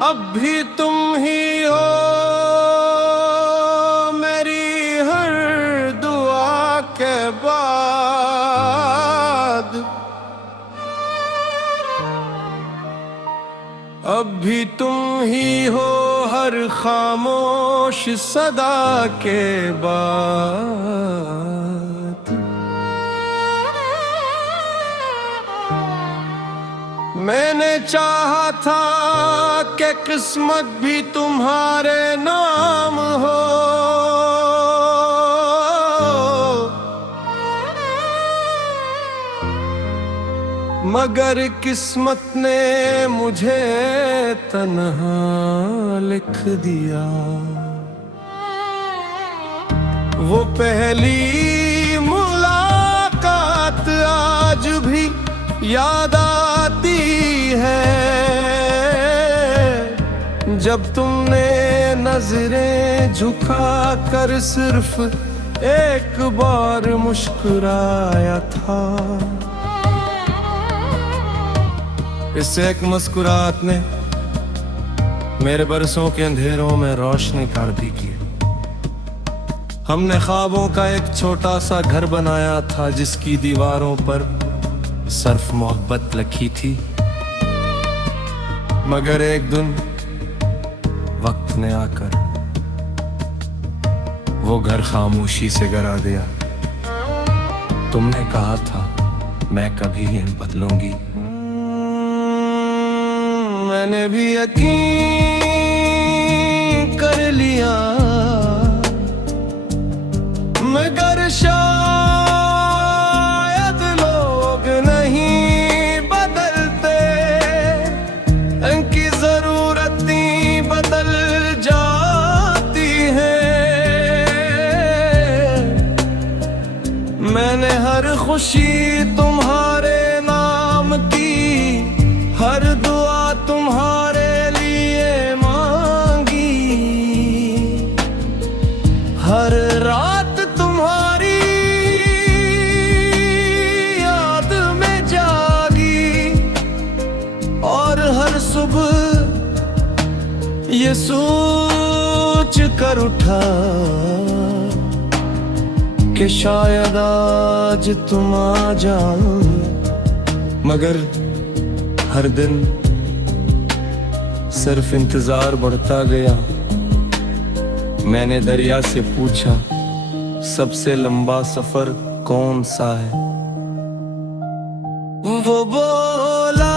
अब भी तुम ही हो मेरी हर दुआ के बाद। अब भी तुम ही हो हर खामोश सदा के बाद। मैंने चाहा था कि किस्मत भी तुम्हारे नाम हो, मगर किस्मत ने मुझे तन्हा लिख दिया। वो पहली मुलाकात आज भी याद आती है, जब तुमने नजरें झुका कर सिर्फ एक बार मुस्कुराया था। इस एक मुस्कुराहट ने मेरे बरसों के अंधेरों में रोशनी कर दी की। हमने ख्वाबों का एक छोटा सा घर बनाया था, जिसकी दीवारों पर सिर्फ मोहब्बत लिखी थी। मगर एक दिन वक्त ने आकर वो घर खामोशी से गिरा दिया। तुमने कहा था मैं कभी नहीं बदलूंगी, मैंने भी यकीन कर लिया। मगर शायद लोग नहीं बदलते, उनकी जरूरतें बदल जाती हैं। मैंने हर खुशी तुम्हारे नाम की, हर दुआ तुम्हारे लिए मांगी, हर रात तुम्हारी याद में जागी, और हर सुबह ये सोच कर उठा कि शायद आज तुम आ जाओ। मगर हर दिन सिर्फ इंतजार बढ़ता गया। मैंने दरिया से पूछा सबसे लंबा सफर कौन सा है। वो बोला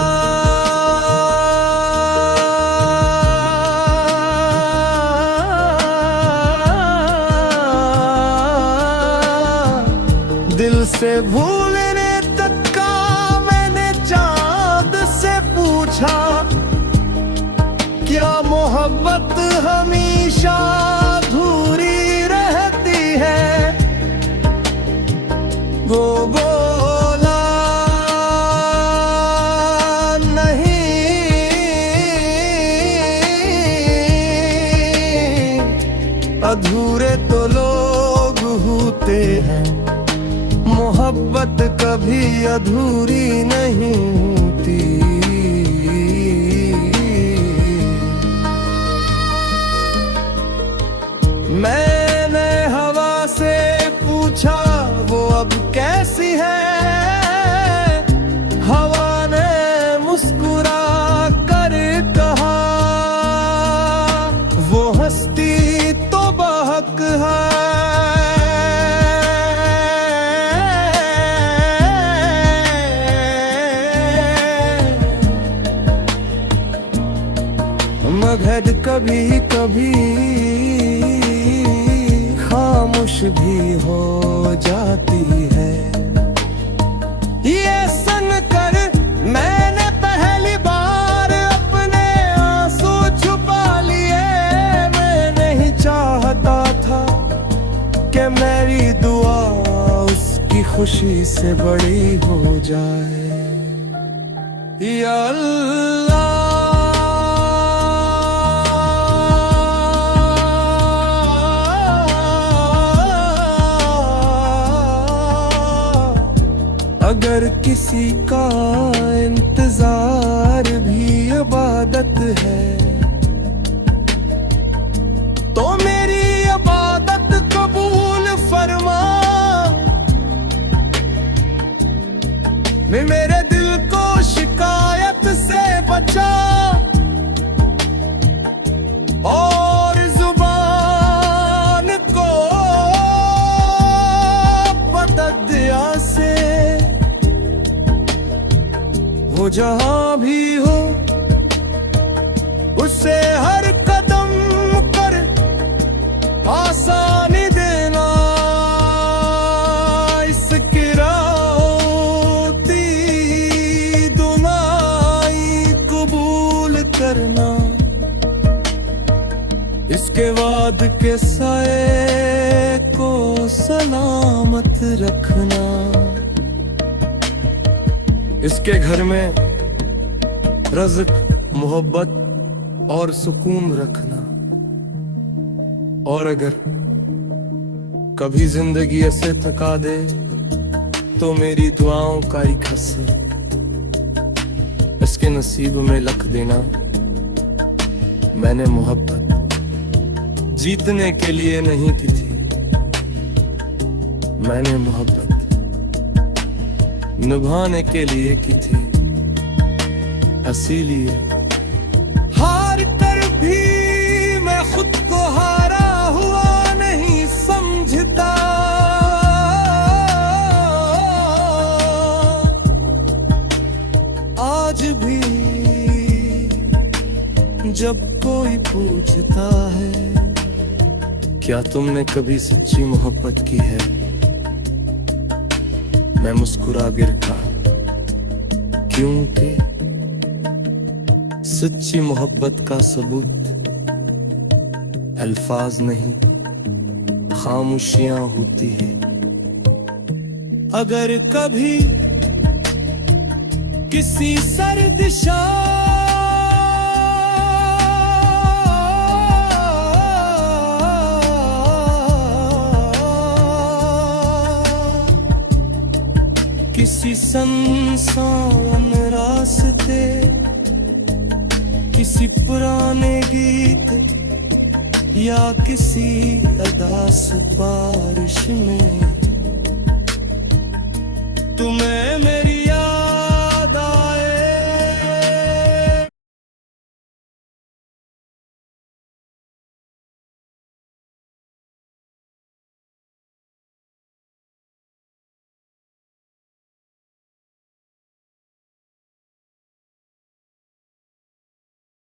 दिल से भूलने तक का। मैंने चांद से पूछा क्या मोहब्बत हमेशा अधूरी रहती है। वो बोला नहीं, अधूरे तो लोग होते हैं, मोहब्बत कभी अधूरी नहीं होती। मैंने हवा से पूछा वो अब कैसी है। हवा ने मुस्कुरा कर कहा वो हस्ती तो बहक है। मगर कभी कभी खामोश भी हो जाती है। ये सुनकर मैंने पहली बार अपने आंसू छुपा लिए। मैं नहीं चाहता था कि मेरी दुआ उसकी खुशी से बड़ी हो जाए। या अल्लाह अगर किसी का इंतजार भी इबादत है बचा और जुबान को बदल दिया से। वो जहां भी हो उसे हर कदम पर आसानी देना, इसकी राहोती दुनाई कबूल करना, इसके बाद के साए को सलामत रखना, इसके घर में रज़्क, मोहब्बत और सुकून रखना। और अगर कभी जिंदगी ऐसे थका दे तो मेरी दुआओं का एक हिस्सा इसके नसीब में लिख देना। मैंने मोहब्बत जीतने के लिए नहीं की थी, मैंने मोहब्बत निभाने के लिए की थी। इसीलिए हार कर भी मैं खुद को हारा हुआ नहीं समझता। आज भी जब कोई पूछता है क्या तुमने कभी सच्ची मोहब्बत की है, मैं मुस्कुरा गिरता, क्योंकि सच्ची मोहब्बत का सबूत अल्फाज नहीं खामोशियां होती है। अगर कभी किसी सर्द किसी संसान रास्ते, किसी पुराने गीत या किसी अदास बारिश में तुम्हें मेरी